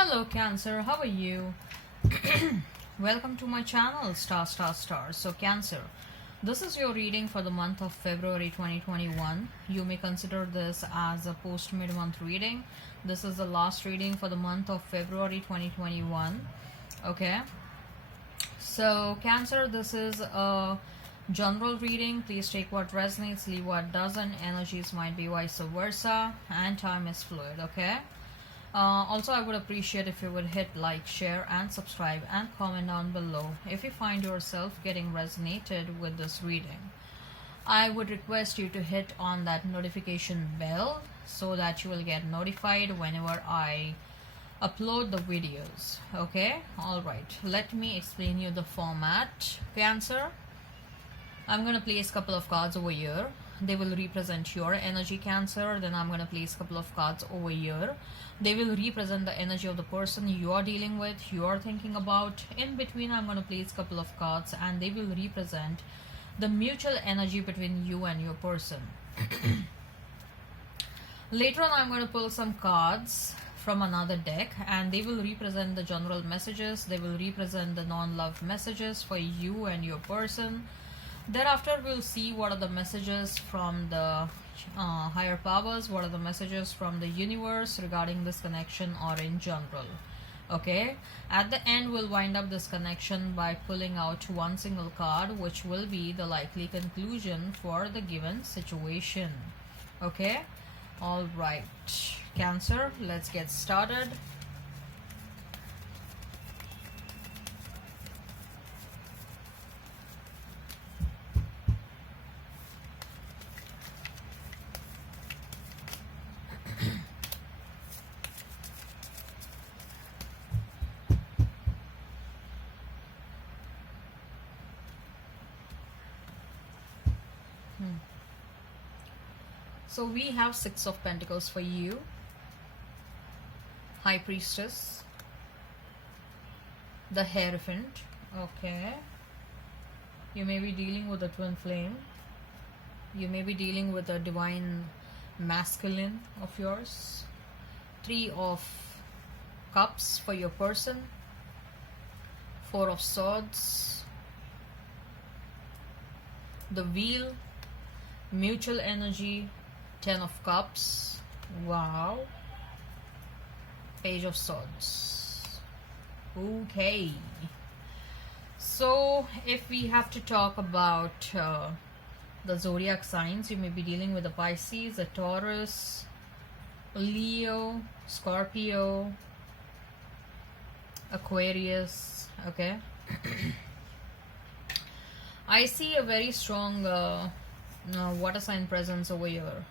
Hello Cancer, how are you? Welcome to my channel Star Star Star. So Cancer, this is your reading for the month of February 2021. You may consider this as a post mid-month reading. This is the last reading for the month of February 2021. Okay. So Cancer, this is a general reading. Please take what resonates, leave what doesn't. Energies might be vice versa, and time is fluid. Okay. Also, I would appreciate if you would hit like, share, and subscribe, and comment down below if you find yourself getting resonated with this reading. I would request you to hit on that notification bell so that you will get notified whenever I upload the videos. Okay, all right, let me explain you the format. Cancer, I'm going to place a couple of cards over here. They will represent your energy, Cancer. Then I'm going to place a couple of cards over here. They will represent the energy of the person you are dealing with, you are thinking about. In between, I'm going to place a couple of cards and they will represent the mutual energy between you and your person. Later on, I'm going to pull some cards from another deck and they will represent the general messages. They will represent the non-love messages for you and your person. Thereafter, we'll see what are the messages from the higher powers, what are the messages from the universe regarding this connection or in general. Okay, at the end, we'll wind up this connection by pulling out one single card, which will be the likely conclusion for the given situation. Okay, all right, Cancer, let's get started. So we have Six of Pentacles for you, High Priestess, the Hierophant. Okay, you may be dealing with a twin flame. You may be dealing with a divine masculine of yours. Three of Cups for your person, Four of Swords, the Wheel, mutual energy, Ten of Cups. Wow. Page of Swords. Okay. So if we have to talk about the zodiac signs, you may be dealing with a Pisces, a Taurus, Leo, Scorpio, Aquarius. Okay. I see a very strong water sign presence over here.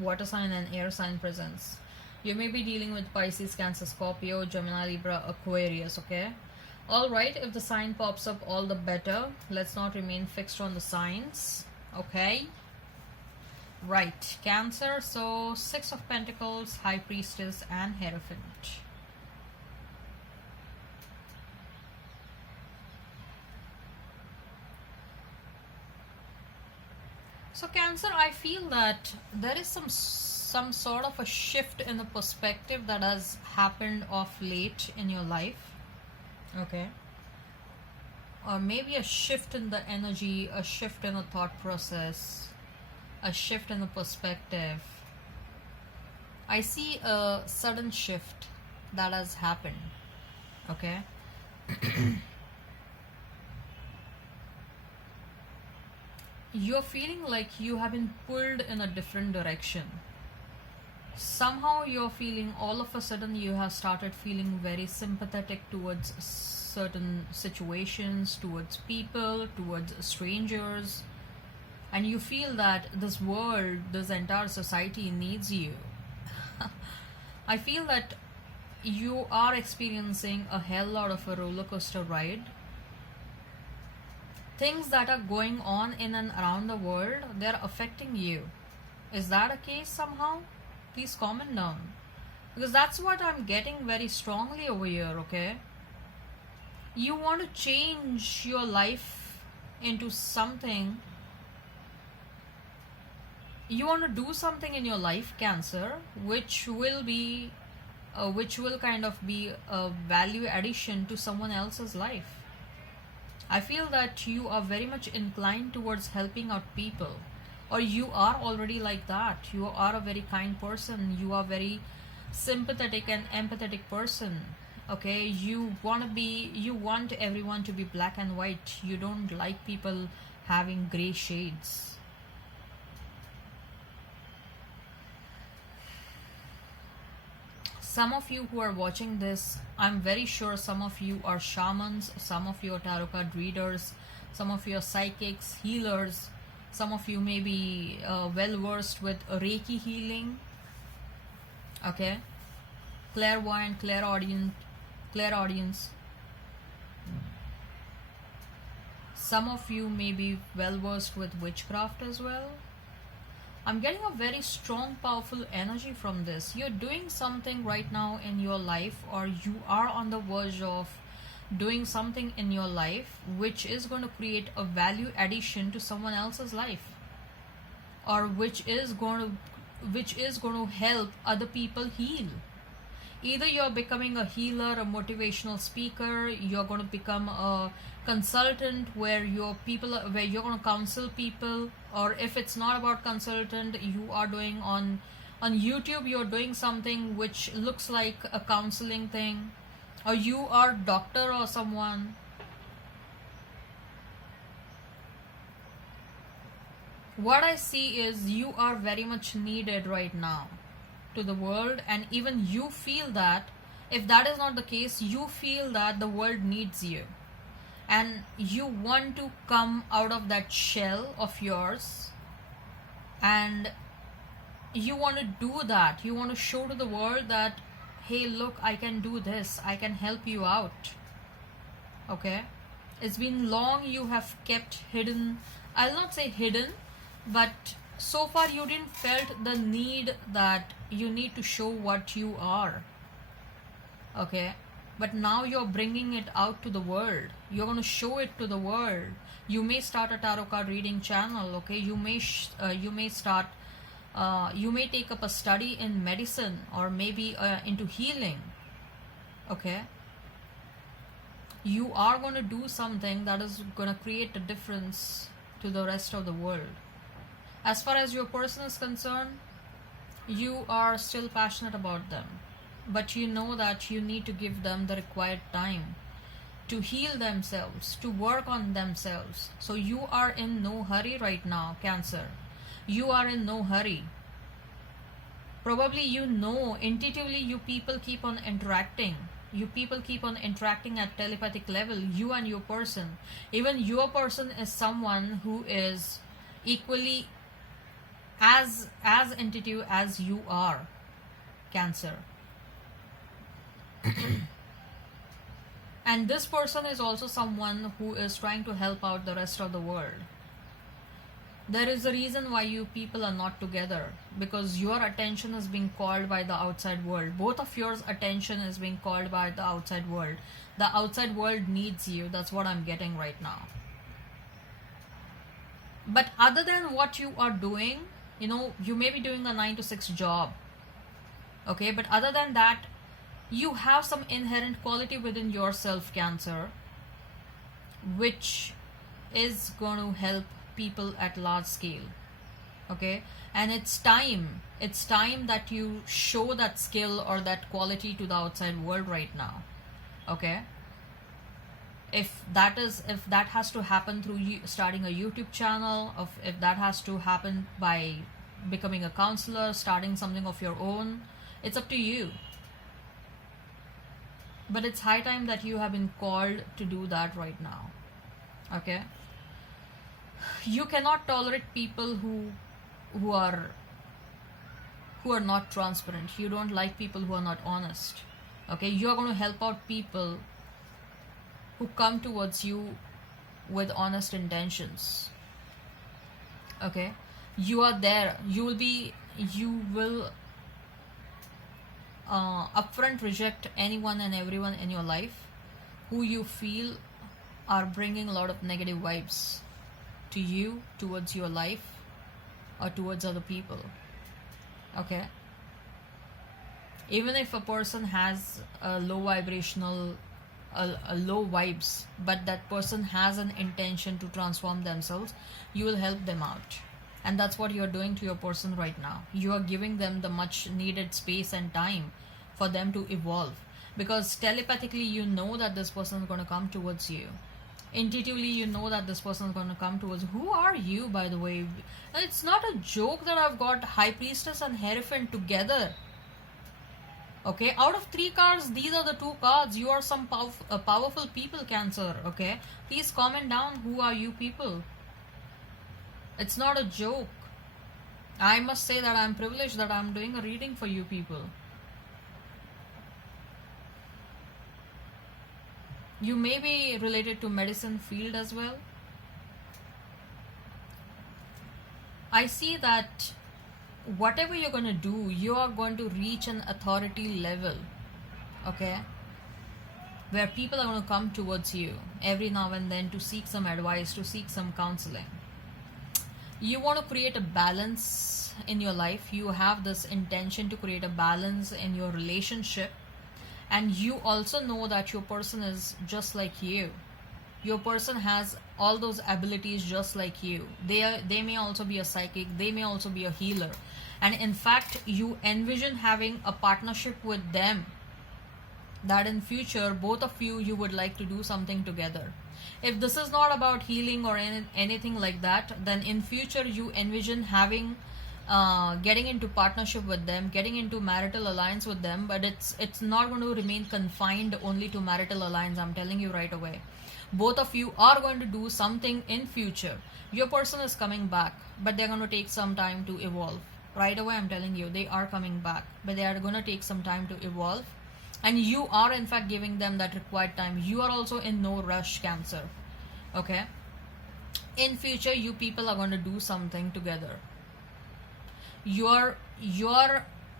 Water sign and air sign presence. You may be dealing with Pisces, Cancer, Scorpio, Gemini, Libra, Aquarius. Okay, all right, if the sign pops up, all the better. Let's not remain fixed on the signs. Okay, right, Cancer. So Six of Pentacles, High Priestess, and Hierophant. So Cancer, I feel that there is some sort of a shift in the perspective that has happened of late in your life. Okay. Or maybe a shift in the energy, a shift in the thought process, a shift in the perspective. I see a sudden shift that has happened. Okay. You're feeling like you have been pulled in a different direction. Somehow you're feeling, all of a sudden you have started feeling very sympathetic towards certain situations, towards people, towards strangers, and you feel that this world, this entire society needs you. I feel that you are experiencing a hell lot of a roller coaster ride. Things that are going on in and around the world, they're affecting you. Is that a case somehow? Please comment down, because that's what I'm getting very strongly over here. Okay, you want to change your life into something. You want to do something in your life, Cancer, which will be which will kind of be a value addition to someone else's life. I feel that you are very much inclined towards helping out people, or you are already like that. You are a very kind person, you are very sympathetic and empathetic person. Okay, you want everyone to be black and white. You don't like people having gray shades. Some of you who are watching this, I'm very sure some of you are shamans, some of you are tarot card readers, some of you are psychics, healers, some of you may be well versed with Reiki healing. Okay, clairvoyant, clairaudience. Some of you may be well versed with witchcraft as well. I'm getting a very strong, powerful energy from this. You're doing something right now in your life, or you are on the verge of doing something in your life which is going to create a value addition to someone else's life, or which is going to help other people heal. Either you're becoming a healer, a motivational speaker, you're going to become a consultant where you're going to counsel people, or if it's not about consultant, you are doing on YouTube, you're doing something which looks like a counseling thing, or you are doctor or someone. What I see is you are very much needed right now to the world, and even you feel that. If that is not the case, you feel that the world needs you, and you want to come out of that shell of yours, and you want to do that. You want to show to the world that, hey, look, I can do this, I can help you out. Okay, it's been long you have kept hidden. I'll not say hidden, but so far you didn't felt the need that you need to show what you are. Okay, but now you're bringing it out to the world. You're going to show it to the world. You may start a tarot card reading channel. Okay, you may start you may take up a study in medicine, or maybe into healing. Okay, you are going to do something that is going to create a difference to the rest of the world. As far as your person is concerned, you are still passionate about them, but you know that you need to give them the required time to heal themselves, to work on themselves. So you are in no hurry right now, Cancer. You are in no hurry. Probably you know intuitively you people keep on interacting. You people keep on interacting at telepathic level, you and your person. Even your person is someone who is equally as intuitive as you are, Cancer. And this person is also someone who is trying to help out the rest of the world. There is a reason why you people are not together, because your attention is being called by the outside world. Both of yours attention is being called by the outside world. The outside world needs you. That's what I'm getting right now. But other than what you are doing, you may be doing a 9 to 6 job. Okay, but other than that, you have some inherent quality within yourself, Cancer, which is going to help people at large scale. Okay, and it's time that you show that skill or that quality to the outside world right now. Okay, if that has to happen through you starting a YouTube channel, if that has to happen by becoming a counselor, starting something of your own, it's up to you. But it's high time that you have been called to do that right now. Okay, you cannot tolerate people who are not transparent. You don't like people who are not honest. Okay, you are going to help out people who come towards you with honest intentions. Okay, you are there. You will upfront reject anyone and everyone in your life who you feel are bringing a lot of negative vibes to you, towards your life, or towards other people. Okay, Even if a person has a low vibrational, a low vibes, but that person has an intention to transform themselves, you will help them out. And that's what you're doing to your person right now. You are giving them the much needed space and time for them to evolve, because telepathically you know that this person is going to come towards you. Intuitively you know that this person is going to come towards. Who are you, by the way? It's not a joke that I've got High Priestess and Hierophant together. Okay, out of 3 cards, these are the 2 cards. You are some powerful people, Cancer. Okay, please comment down, who are you people? It's not a joke. I must say that I'm privileged that I'm doing a reading for you people. You may be related to medicine field as well. I see that whatever you're going to do, you are going to reach an authority level, okay, where people are going to come towards you every now and then to seek some advice, to seek some counseling. You want to create a balance in your life. You have this intention to create a balance in your relationship, and you also know that your person is just like you. Your person has all those abilities just like you. They may also be a psychic, they may also be a healer, and in fact you envision having a partnership with them, that in future both of you would like to do something together. If this is not about healing or anything like that, then in future you envision having getting into partnership with them, getting into marital alliance with them, but it's not going to remain confined only to marital alliance. I'm telling you right away, both of you are going to do something in future. Your person is coming back, but they're going to take some time to evolve. Right away I'm telling you, they are coming back, but they are going to take some time to evolve, and you are in fact giving them that required time. You are also in no rush, Cancer. Okay, in future you people are going to do something together. Your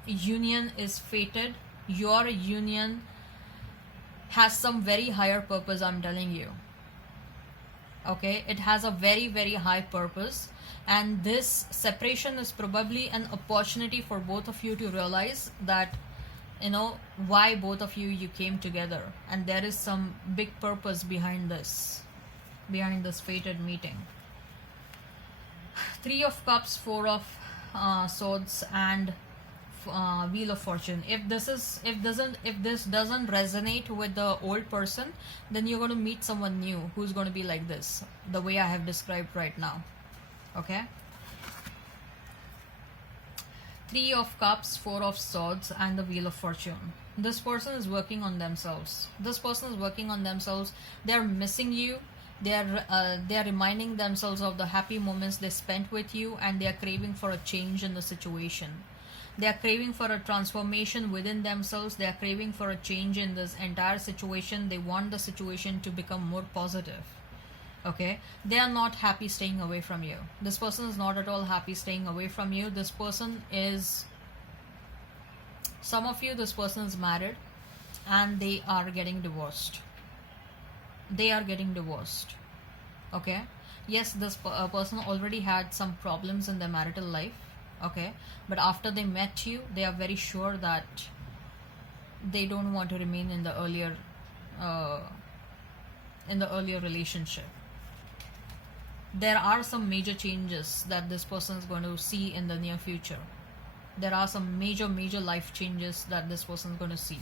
union is fated. Your union has some very higher purpose, I'm telling you. Okay, it has a very, very high purpose, and this separation is probably an opportunity for both of you to realize that, you know, why both of you came together, and there is some big purpose behind this fated meeting. 3 of Cups, 4 of Swords, and Wheel of Fortune. If this doesn't resonate with the old person, then you're going to meet someone new who's going to be like this, the way I have described right now. Okay, 3 of Cups, 4 of Swords, and the Wheel of Fortune. This person is working on themselves. They're missing you. They're reminding themselves of the happy moments they spent with you, and they are craving for a change in the situation. They are craving for a transformation within themselves. They are craving for a change in this entire situation. They want the situation to become more positive. Okay, they are not happy staying away from you. This person is not at all happy staying away from you. This person is, some of you, this person is married and they are getting divorced. Okay, yes, this person already had some problems in their marital life. Okay, but after they met you, they are very sure that they don't want to remain in the earlier relationship. There are some major changes that this person is going to see in the near future. There are some major life changes that this person is going to see.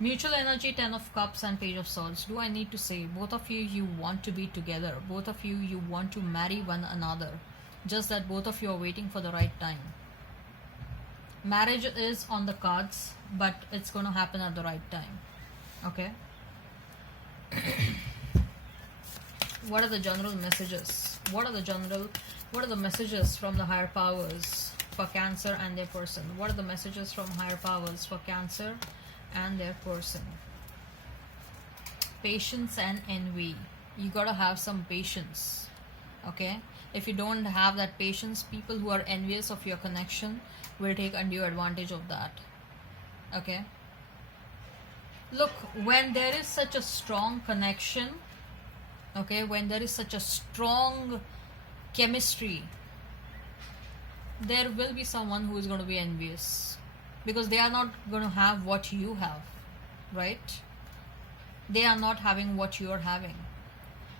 Mutual energy, 10 of Cups and Page of Swords. Do I need to say, both of you want to be together. Both of you want to marry one another. Just that both of you are waiting for the right time. Marriage is on the cards, but it's going to happen at the right time. Okay. What are the general messages? What are the messages from the higher powers for Cancer and their person? What are the messages from higher powers for Cancer and their person? Patience and envy. You gotta have some patience. Okay, if you don't have that patience, people who are envious of your connection will take undue advantage of that. Okay, look, when there is such a strong connection, okay, when there is such a strong chemistry, there will be someone who is going to be envious. because they are not going to have what you have, right? They are not having what you are having.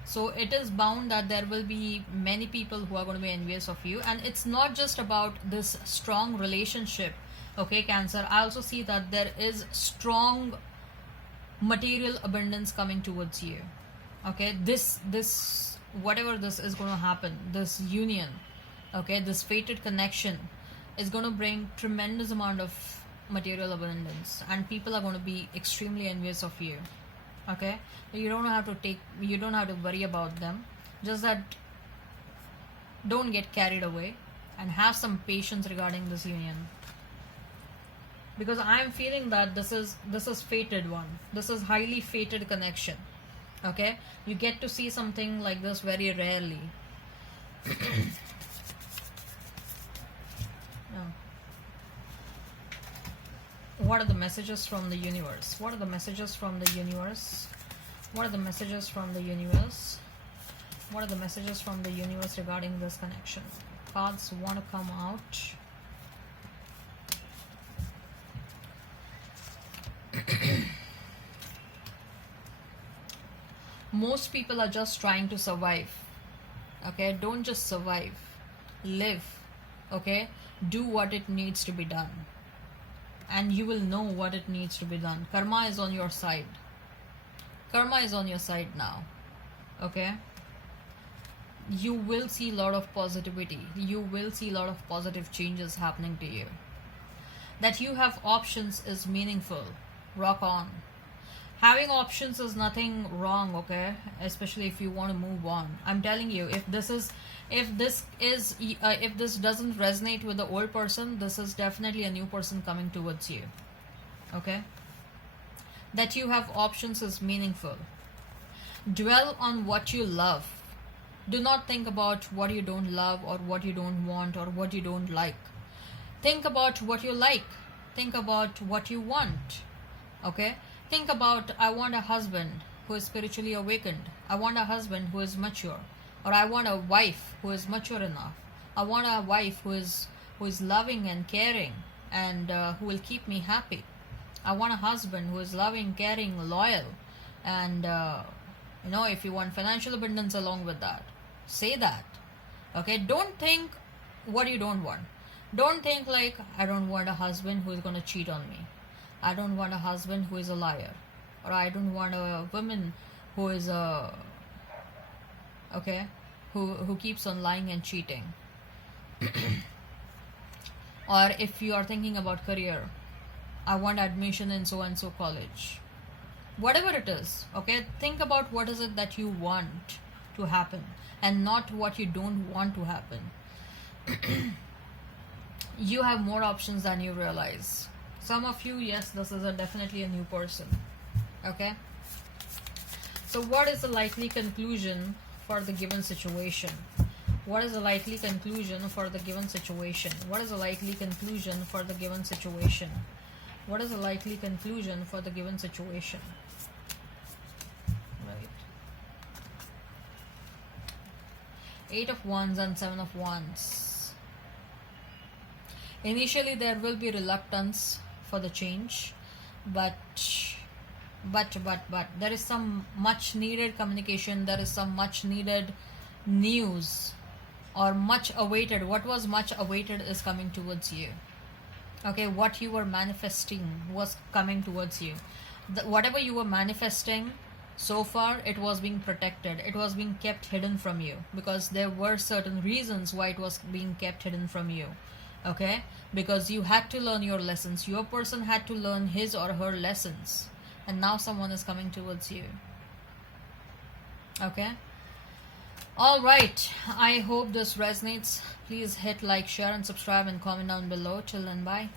So it is bound that there will be many people who are going to be envious of you. And it's not just about this strong relationship, okay, Cancer. I also see that there is strong material abundance coming towards you. Okay, this whatever this is going to happen, this union, okay, this fated connection is going to bring tremendous amount of material abundance, and people are going to be extremely envious of you. Okay, you don't have to worry about them. Just that don't get carried away and have some patience regarding this union, because I am feeling that this is fated one. This is highly fated connection. Okay, you get to see something like this very rarely. Yeah. What are the messages from the universe? What are the messages from the universe? What are the messages from the universe? What are the messages from the universe regarding this connection? Cards want to come out. Most people are just trying to survive. Okay, don't just survive, live. Okay, do what it needs to be done, and you will know what it needs to be done. Karma is on your side. Karma is on your side now. Okay, you will see a lot of positivity. You will see a lot of positive changes happening to you. That you have options is meaningful. Rock on. Having options is nothing wrong, okay, especially if you want to move on. I'm telling you, if this doesn't resonate with the old person, this is definitely a new person coming towards you. Okay, that you have options is meaningful. Dwell on what you love. Do not think about what you don't love, or what you don't want, or what you don't like. Think about what you like. Think about what you want. Okay, think about, I want a husband who is spiritually awakened. I want a husband who is mature. Or I want a wife who is mature enough. I want a wife who is loving and caring, and who will keep me happy. I want a husband who is loving, caring, loyal, and if you want financial abundance along with that, say that. Okay, don't think what you don't want. Don't think like, I don't want a husband who is going to cheat on me. I don't want a husband who is a liar. Or I don't want a woman who is who keeps on lying and cheating. Or if you are thinking about career, I want admission in so and so college. Whatever it is, okay, think about what is it that you want to happen, and not what you don't want to happen. You have more options than you realize. Some of you, yes, this is definitely a new person. Okay, so what is the likely conclusion for the given situation? What is the likely conclusion for the given situation? What is the likely conclusion for the given situation? What is the likely conclusion for the given situation? Right. 8 of Wands and 7 of Wands. Initially there will be reluctance for the change, but there is some much needed communication. There is some much needed news, or much awaited. What was much awaited is coming towards you. Okay, what you were manifesting was coming towards you. Whatever you were manifesting so far, it was being protected. It was being kept hidden from you, because there were certain reasons why it was being kept hidden from you. Okay, because you had to learn your lessons. Your person had to learn his or her lessons, and now someone is coming towards you. Okay, all right, I hope this resonates. Please hit like, share and subscribe, and comment down below. Till then, bye.